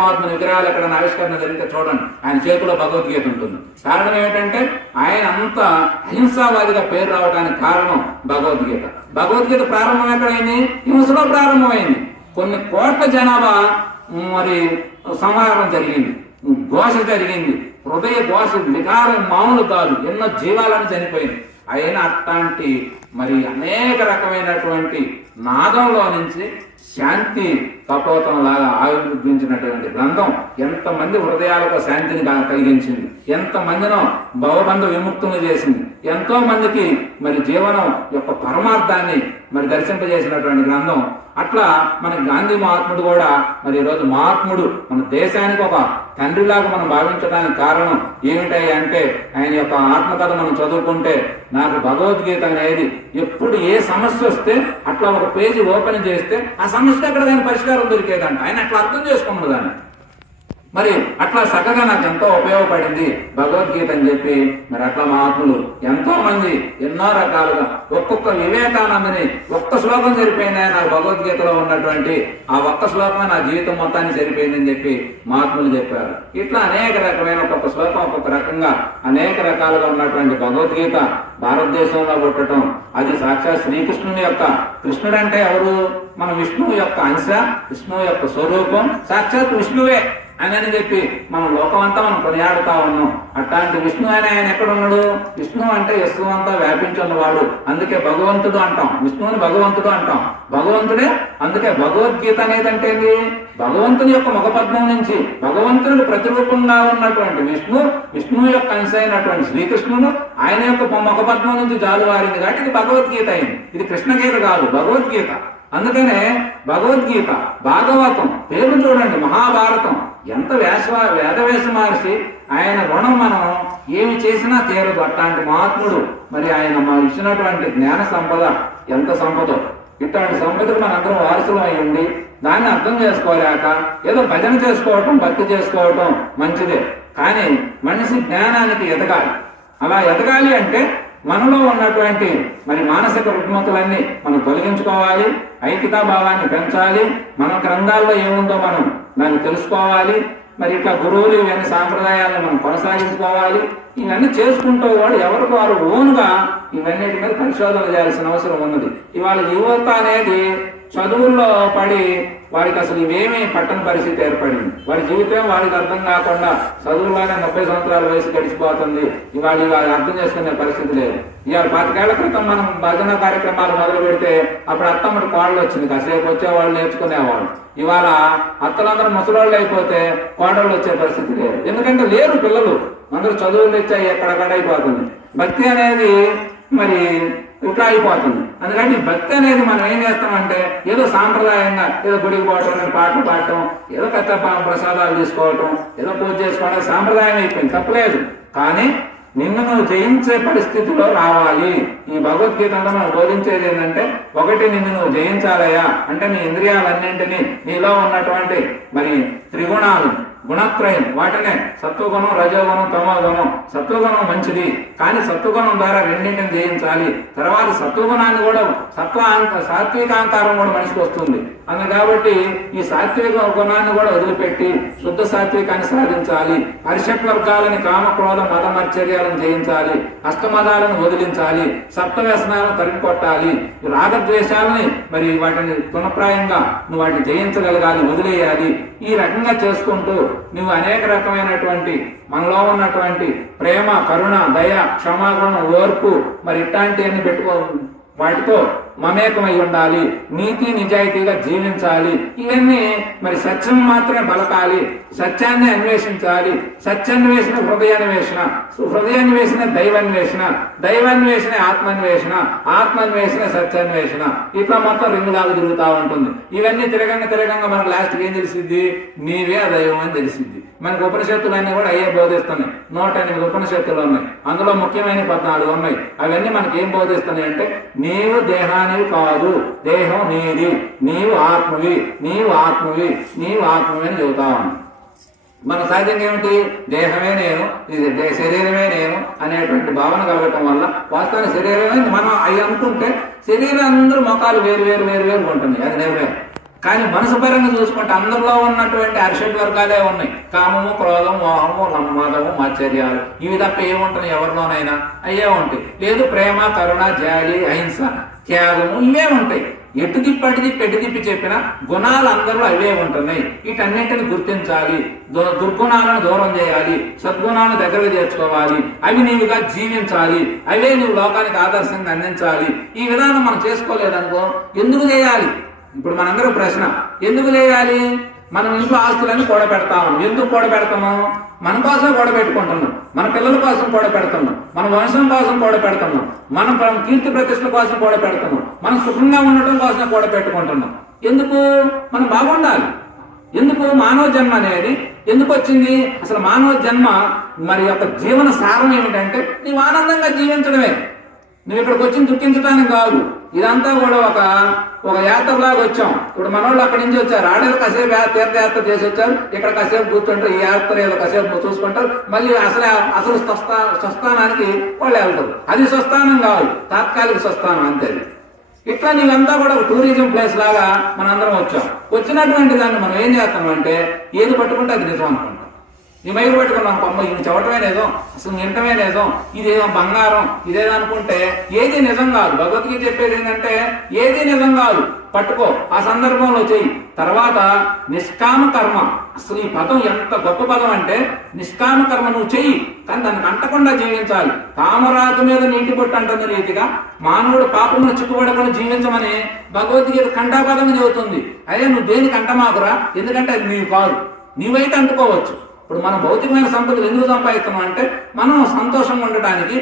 మహాత్మ విగ్రహాలు ఎక్కడ ఆవిష్కరణ జరిగితే చూడండి. ఆయన చేతిలో భగవద్గీత ఉంటుంది. కారణం ఏమిటంటే ఆయన అంత అహింసావాదిగా పేరు రావడానికి కారణం భగవద్గీత. భగవద్గీత ప్రారంభం ఎక్కడైంది? హింసలో ప్రారంభమైంది. కొన్ని కోట్ల జనాభా మరి సంహారం జరిగింది. ఘోష జరిగింది. హృదయ ఘోష వికారం మామూలు కాదు. ఎన్నో జీవాలను చనిపోయింది. ఆయన అట్లాంటి మరి అనేక రకమైనటువంటి నాదంలో నుంచి శాంతి తపోతం లాగా ఆవిర్భించినటువంటి గ్రంథం ఎంతమంది హృదయాలకు శాంతిని కలిగించింది. ఎంతమందినో భవబంధ విముక్తులు చేసింది. ఎంతో మందికి మరి జీవనం యొక్క పరమార్థాన్ని మరి దర్శింపజేసినటువంటి గ్రంథం. అట్లా మన గాంధీ మహాత్ముడు కూడా మరి ఈరోజు మహాత్ముడు మన దేశానికి ఒక తండ్రిలాగా మనం భావించడానికి కారణం ఏమిటాయి అంటే ఆయన యొక్క ఆత్మకథ మనం చదువుకుంటే నాకు భగవద్గీత అనేది ఎప్పుడు ఏ సమస్య వస్తే అట్లా ఒక పేజీ ఓపెన్ చేస్తే ఆ సమస్య అక్కడ దాని పరిష్కారం దొరికేదంట. ఆయన అట్లా అర్థం చేసుకున్నాడు మరి అట్లా చక్కగా నాకు ఎంతో ఉపయోగపడింది భగవద్గీత అని చెప్పి. మరి అట్లా మహాత్ములు ఎంతో మంది ఎన్నో రకాలుగా ఒక్కొక్క వివేకానందని ఒక్క శ్లోకం సరిపోయింది నాకు భగవద్గీతలో ఉన్నటువంటి. ఆ ఒక్క శ్లోకమే నా జీవితం మొత్తాన్ని సరిపోయిందని చెప్పి మహాత్ములు చెప్పారు. ఇట్లా అనేక రకమైన ఒక్కొక్క శ్లోకం ఒక్కొక్క రకంగా అనేక రకాలుగా ఉన్నటువంటి భగవద్గీత భారతదేశంలో పుట్టడం. అది సాక్షాత్ శ్రీకృష్ణుని యొక్క కృష్ణుడు అంటే ఎవరు? మన విష్ణువు యొక్క అంశ విష్ణువు యొక్క స్వరూపం సాక్షాత్ విష్ణువే. అని అని చెప్పి మనం లోకమంతా మనం కొనియాడుతా ఉన్నాం. అట్లాంటి విష్ణు ఆయన ఆయన ఎక్కడ ఉన్నాడు విష్ణు అంటే యశ్వం అంతా వ్యాపించి ఉన్నవాడు అందుకే భగవంతుడు అంటాం. విష్ణువుని భగవంతుడు అంటాం. భగవంతుడే అందుకే భగవద్గీత అనేది అంటే భగవంతుని యొక్క ముఖపద్మం నుంచి భగవంతునికి ప్రతిరూపంగా ఉన్నటువంటి విష్ణు విష్ణువు యొక్క అంశ అయినటువంటి శ్రీకృష్ణుడు ఆయన యొక్క ముఖపద్మం నుంచి జాలువారింది కాబట్టి ఇది భగవద్గీత అయింది. ఇది కృష్ణగీత కాదు భగవద్గీత. అందుకనే భగవద్గీత భాగవతం పేరు చూడండి మహాభారతం. ఎంత వేష వేదవేష మహర్షి ఆయన రుణం మనం ఏమి చేసినా తీరదు. అట్లాంటి మహాత్ముడు మరి ఆయన మనం ఇచ్చినటువంటి జ్ఞాన సంపద ఎంత సంపదో. ఇట్లాంటి సంపదకు మనందరం వారసులు అయ్యండి దాన్ని అర్థం చేసుకోలేక ఏదో భజన చేసుకోవటం భక్తి చేసుకోవటం మంచిదే. కానీ మనిషి జ్ఞానానికి ఎదగాలి. అలా ఎదగాలి అంటే మనలో ఉన్నటువంటి మరి మానసిక రుగ్మతలన్నీ మనం తొలగించుకోవాలి ఐక్యతా భావాన్ని పెంచాలి మన గ్రంథాల్లో ఏముందో మనం దాన్ని తెలుసుకోవాలి మరి ఇట్లా గురువులు ఇవన్నీ సాంప్రదాయాలను మనం కొనసాగించుకోవాలి ఇవన్నీ చేసుకుంటూ వాడు ఎవరికి వారు ఓన్గా ఇవన్నిటి మీద పరిశోధన చేయాల్సిన అవసరం ఉన్నది. ఇవాళ యువత అనేది చదువుల్లో పడి వారికి అసలు ఇవేమీ పట్టని పరిస్థితి ఏర్పడింది. వారి జీవితం వారికి అర్థం కాకుండా చదువులోనే ముప్పై సంవత్సరాల వయసు గడిచిపోతుంది. ఇవాళ ఇవాళ అర్థం చేసుకునే పరిస్థితి లేదు. ఇవాళ పాతికేళ్ళ క్రితం మనం భజన కార్యక్రమాలు మొదలు పెడితే అప్పుడు అత్తమ్మడి కోడలు వచ్చింది. కాసేపు వచ్చేవాళ్ళు నేర్చుకునేవాళ్ళు. ఇవాళ అత్తలందరూ ముసలోళ్ళు అయిపోతే కోడళ్ళు వచ్చే పరిస్థితి లేదు. ఎందుకంటే లేరు పిల్లలు. అందరూ చదువులు ఇచ్చాయి ఎక్కడక్కడ అయిపోతుంది. భక్తి అనేది మరి ఇట్లా అయిపోతుంది. అందుకని భక్తి అనేది మనం ఏం చేస్తామంటే ఏదో సాంప్రదాయంగా ఏదో గుడికి పోవటం పాటలు పాడటం ఏదో కొత్త ప్రసాదాలు తీసుకోవటం ఏదో పూజ చేసుకోవడం సాంప్రదాయం అయిపోయింది. తప్పలేదు. కానీ నిన్ను నువ్వు జయించే పరిస్థితిలో రావాలి. ఈ భగవద్గీతలో మనం బోధించేది ఏంటంటే ఒకటి నిన్ను నువ్వు జయించాలయ్యా. అంటే నీ ఇంద్రియాలన్నింటినీ నీలో ఉన్నటువంటి మరి త్రిగుణాలు గుణత్రయం వాటినే సత్వగుణం రజోగుణం తమోగుణం. సత్వగుణం మంచిది కానీ సత్వగుణం ద్వారా రెండింటిని జయించాలి. తర్వాత సత్వగుణాన్ని కూడా సత్వ సాత్వికాంకారం కూడా మనిషికి వస్తుంది. అందు కాబట్టి ఈ సాత్విక గుణాన్ని కూడా వదిలిపెట్టి శుద్ధ సాత్వికాన్ని సాధించాలి. పరిషత్ వర్గాలని కామ క్రోధ మత జయించాలి. అష్టమదాలను వదిలించాలి. సప్త తరిగికొట్టాలి రాగద్వేషాలని మరి వాటిని గుణప్రాయంగా నువ్వు వాటిని జయించగలగాలి వదిలేయాలి. ఈ రకంగా చేసుకుంటూ నువ్వు అనేక రకమైనటువంటి మనలో ఉన్నటువంటి ప్రేమ కరుణ దయ క్షమాగుణం ఓర్పు మరి ఇట్లాంటివన్నీ పెట్టుకో వాటితో మమేకమై ఉండాలి నీతి నిజాయితీగా జీవించాలి. ఇవన్నీ మరి సత్యం మాత్రమే బలకాలి సత్యాన్ని అన్వేషించాలి. సత్యాన్వేషణ హృదయాన్వేషణ. హృదయాన్వేషణ దైవాన్వేషణ. దైవాన్వేషణ ఆత్మాన్వేషణ. ఆత్మాన్వేషణ సత్యాన్వేషణ. ఇట్లా మొత్తం రింగులాగా తిరుగుతూ ఉంటుంది. ఇవన్నీ తిరగంగా తిరగంగా మనకు లాస్ట్కి ఏం తెలిసింది నీవే ఆ దైవం అని తెలిసింది మనకు ఉపనిషత్తులన్నీ కూడా అయ్యే బోధిస్తున్నాయి. నూట ఎనిమిది ఉపనిషత్తులు ఉన్నాయి. అందులో ముఖ్యమైన పద్నాలుగు ఉన్నాయి. అవన్నీ మనకి ఏం బోధిస్తున్నాయి అంటే నీవు దేహాన్ని దేహానివి కాదు. దేహం నీది. నీవు ఆత్మవి. నీవు ఆత్మవి. నీవు ఆత్మవి అని చెబుతాం. మన సహజంగా ఏమిటి? దేహమే నేను ఇది శరీరమే నేను అనేటువంటి భావన కలగటం వల్ల వాస్తవానికి శరీరమే మనం అవి అనుకుంటే శరీరం అందరూ మొఖాలు వేరు వేరు వేరు వేరు ఉంటుంది. అది నిజమే కానీ మనసు పరంగా చూసుకుంటే అందరిలో ఉన్నటువంటి అరిషడ్ వర్గాలే ఉన్నాయి. కామము క్రోధం మోహము మదము మాచర్యాలు. ఇవి తప్ప ఏముంటాయి ఎవరిలోనైనా? అయ్యే ఉంటాయి. లేదు ప్రేమ కరుణ జాలి అహింస త్యాగము ఇవే ఉంటాయి. ఎటు తిప్పి అటు తిప్పి ఎటు తిప్పి చెప్పిన గుణాలు అందరిలో అవే ఉంటున్నాయి. వీటన్నింటిని గుర్తించాలి. దు- దుర్గుణాలను దూరం చేయాలి. సద్గుణాలను దగ్గరకు చేర్చుకోవాలి. అవి నీవుగా జీవించాలి. అవే నువ్వు లోకానికి ఆదర్శంగా అందించాలి. ఈ విధానం మనం చేసుకోలేదనుకో ఎందుకు చేయాలి? ఇప్పుడు మనందరూ ప్రశ్న ఎందుకు లేయాలి? మనం ఇంట్లో ఆస్తులన్నీ కూడబెడతాము ఎందుకు కూడబెడతాము మన కోసం కూడబెట్టుకుంటున్నాం మన పిల్లల కోసం కూడబెడుతున్నాం మన వంశం కోసం కూడబెడుతున్నాం మనం కీర్తి ప్రతిష్టల కోసం కూడబెడుతున్నాం మనం సుఖంగా ఉండటం కోసం కూడబెట్టుకుంటున్నాం ఎందుకు? మనం బాగుండాలి. ఎందుకు మానవ జన్మ అనేది? ఎందుకు వచ్చింది? అసలు మానవ జన్మ మరి యొక్క జీవన సారం ఏమిటంటే నీవు ఆనందంగా జీవించడమే. నువ్వు ఇక్కడికి వచ్చి దుఃఖించడానికి కాదు. ఇదంతా కూడా ఒక ఒక యాత్రలాగా వచ్చాం. ఇప్పుడు మనోళ్ళు అక్కడి నుంచి వచ్చారు. ఆడేళ్ళు కాసేపు తీర్థయాత్ర చేసి వచ్చారు. ఇక్కడ కాసేపు కూర్చుంటారు. ఈ యాత్ర ఏదో కాసేపు చూసుకుంటారు. మళ్ళీ అసలు అసలు స్వస్థా స్వస్థానానికి వాళ్ళు వెళ్తారు. అది స్వస్థానం కాదు. తాత్కాలిక స్వస్థానం అంతే. ఇట్లా నీవంతా కూడా ఒక టూరిజం ప్లేస్ లాగా మనందరం వచ్చాం. వచ్చినటువంటి దాన్ని మనం ఏం చేస్తాం అంటే ఏది పట్టుకుంటే అది నిజం అనుకుంటాం. నీ మైలు పట్టుకున్నాం అమ్మ ఇది చవటమే నిజం అసలు వినటమే నిజం ఇదేదో బంగారం ఇదేదో అనుకుంటే ఏది నిజం కాదు. భగవద్గీత చెప్పేది ఏంటంటే ఏది నిజం కాదు. పట్టుకో ఆ సందర్భంలో చెయ్యి. తర్వాత నిష్కామ కర్మ. అసలు ఈ పదం ఎంత గొప్ప పదం అంటే నిష్కామ కర్మ నువ్వు చెయ్యి కానీ దానికి అంటకుండా జీవించాలి. కామరాజు మీద నీటి పొట్టు అంటుంది రీతిగా మానవుడు పాపమును చిక్కుపడకుండా జీవించమని భగవద్గీత కంఠాపదంగా చెబుతుంది. అదే నువ్వు దేనికి అంటమాకురా? ఎందుకంటే అది నీవు కాదు. నీవైతే అంటుకోవచ్చు. ఇప్పుడు మనం భౌతికమైన సంపదలు ఎందుకు సంపాదిస్తాం అంటే మనం సంతోషంగా ఉండటానికి